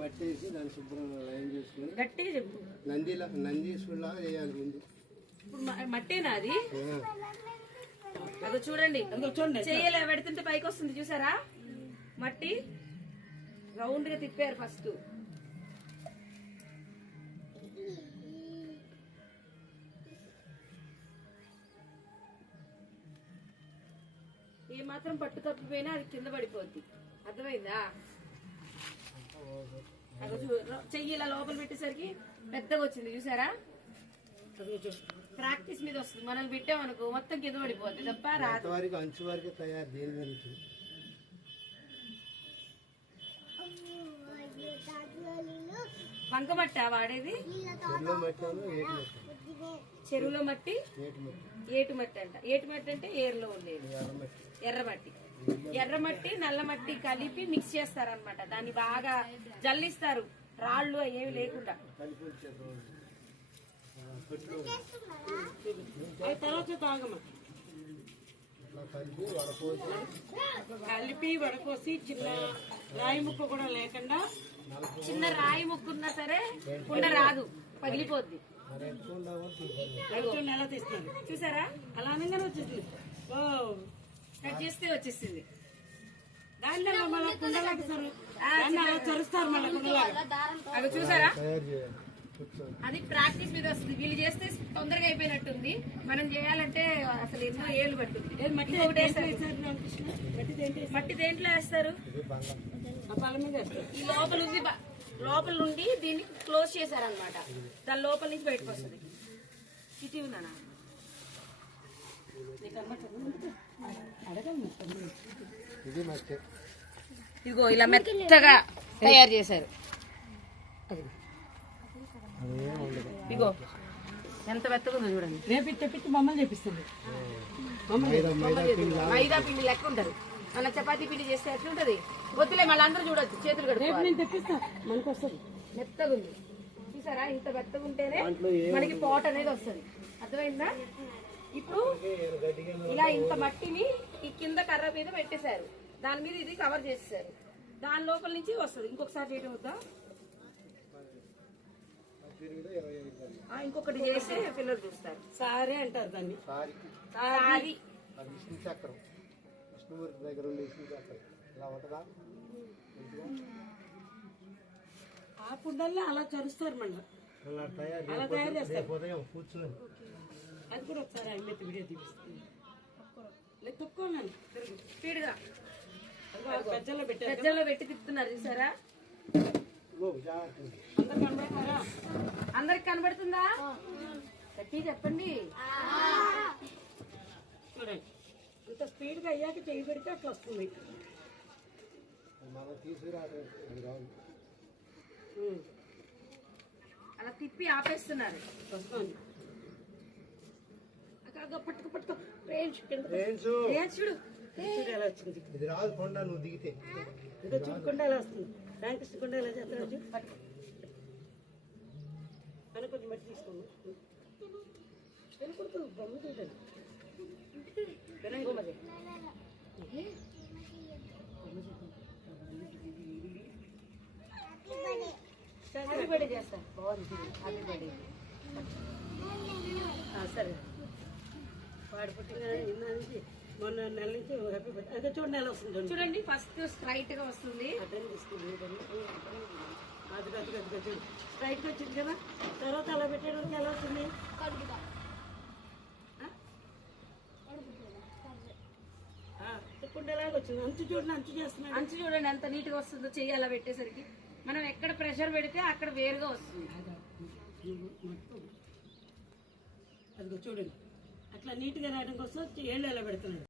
మట్టి వేసి దాన్ని శుభ్రంగా లైన్ చేసుకుని గట్టిగా చెప్పు. నందీశ్వరులాగా చేయాలి ముందు. ఇప్పుడు మట్టేనా అది? అది చూడండి, చెయ్యలే పెడుతుంటే పైకి వస్తుంది చూసారా? మట్టి రౌండ్ గా తిప్పారు ఫస్ట్. ఏ మాత్రం పట్టు తప్పిపోయినా అది కింద పడిపోద్ది. అర్థమైందా? చెయ్యి ఇలా లోపల పెట్టేసరికి పెద్దగా వచ్చింది చూసారా? ప్రాక్టీస్ మీద వస్తుంది. మనం పెట్టామనుకో మొత్తం కింద పడిపోద్ది తప్ప రాదు. అంచు వరకు తయారు దేని బంకమట్ట వాడేది? చెరువులో మట్టి, ఏటు మట్టి అంట. ఏటు మట్టి అంటే ఏరులో ఉండేది. ఎర్రమట్టి. ఎర్రమట్టి నల్లమట్టి కలిపి మిక్స్ చేస్తారనమాట. దాన్ని బాగా జల్లిస్తారు, రాళ్ళు ఏమి లేకుండా. కలిపి వడపోసి చిన్న రాయి ముక్క కూడా లేకుండా, చిన్న రాయి ముక్కున్నా సరే కుండ రాదు, పగిలిపోద్ది. ఎలా తీస్తున్నారు చూసారా? అలా అనగానే వచ్చేసింది. ఓ కట్ చేస్తే వచ్చేసింది. దాన్ని మళ్ళీ కుండలాగుతారు, దాన్ని అలా చరుస్తారు మళ్ళీ కుండలాగా. అవి చూసారా? అది ప్రాక్టీస్ మీద వస్తుంది. వీళ్ళు చేస్తే తొందరగా అయిపోయినట్టుంది. మనం చేయాలంటే అసలు ఎన్నో ఏళ్ళు పట్టుంది. మట్టి దేంట్లో వేస్తారు? ఈ లోపల నుండి దీన్ని క్లోజ్ చేశారనమాట. దాని లోపల నుంచి బయటకు వస్తుంది. సిటీ ఉన్నానా? ఇదిగో ఇలా మెత్తగా తయారు చేశారు. ఇగో ఎంత మెత్తగా ఉందో చూడండి. రేపు తెప్పించి మమ్మల్ని చేపిస్తుంది. మైదా పిండి లెక్క ఉంటది. మన చపాతీ పిండి చేస్తే ఎట్లుంటది? వద్దులే, మళ్ళీ అందరూ చూడొచ్చు. చేతులు కడుక్కోవాలి. నేను తెప్పిస్తా, మనకు వస్తుంది. మెత్తగా ఉంది చూసారా? ఇంత మెత్తగా ఉంటేనే మనకి పోట్ అనేది వస్తుంది. అర్థమైందా? ఇప్పుడు ఇలా ఇంత మట్టిని ఈ కింద కర్ర మీద పెట్టేశారు. దాని మీద ఇది కవర్ చేసేసారు. దాని లోపల నుంచి వస్తుంది. ఇంకొకసారి చేయడం వద్దా? ఇంకొకటి చేస్తే పిల్లలు చూస్తారు. సారీ అంటారు దాన్ని. సారీ. చక్రం విష్ణుమూర్తి దగ్గర ఉండే చక్రం ఇలా ఉంటుందా? ఆ కుండల్ని అలా చరుస్తారు మళ్ళీ. అలా తయారు చేస్తారు. కూర్చొని అది కూడా ఒకసారి అమ్మెత్తి వీడియో తీపిస్తుంది. తక్కువ స్పీడ్గా గజ్జల్లో పెట్టారు. గజ్జల్లో పెట్టి తిప్పుతున్నారు చూసారా? అందరు కనబడుతున్నారా? అందరికి కనబడుతుందా? గట్టి చెప్పండి. చూడండి, ఇంత స్పీడ్ గా అయ్యాక చేయి పెడితే అట్లా వస్తుంది. అలా తిప్పి ఆపేస్తున్నారు. పట్టుకో పట్టుకో. చూడు ఎలా వచ్చింది? ఇది రాదు కొండ, నువ్వు దిగితే ఇంకా చూడకుండా ఎలా వస్తుంది. రామకృష్ణ కొండ ఎలా చేస్తారు? అని కొంచెం మట్టి తీసుకోండి. వెళ్ళిపోతుంది బొమ్మ చూడండి. హ్యాపీ బర్త్డే చేస్తాను. బాగుంది. Happy birthday. సరే, వాడు పుట్టిన నుంచి మొన్న నెల నుంచి హ్యాపీ బర్త్డే. అదే చూడండి ఎలా వస్తుంది. చూడండి, ఫస్ట్ స్ట్రైట్ గా వస్తుంది. అదే తీసుకుంది. అది చూడండి స్ట్రైట్ గా వచ్చింది కదా. తర్వాత అలా పెట్టడానికి ఎలా వస్తుంది? కుండలాగా వచ్చింది. అంచు చూడండి, అంచు చేస్తున్నాడు. అంచు చూడండి ఎంత నీట్ గా వస్తుందో. చెయ్యి అలా పెట్టేసరికి మనం ఎక్కడ ప్రెషర్ పెడితే అక్కడ వేరుగా వస్తుంది. అదిగో చూడండి, అట్లా నీట్గా రావడం కోసం ఏళ్ళు ఎలా పెడుతున్నాడు.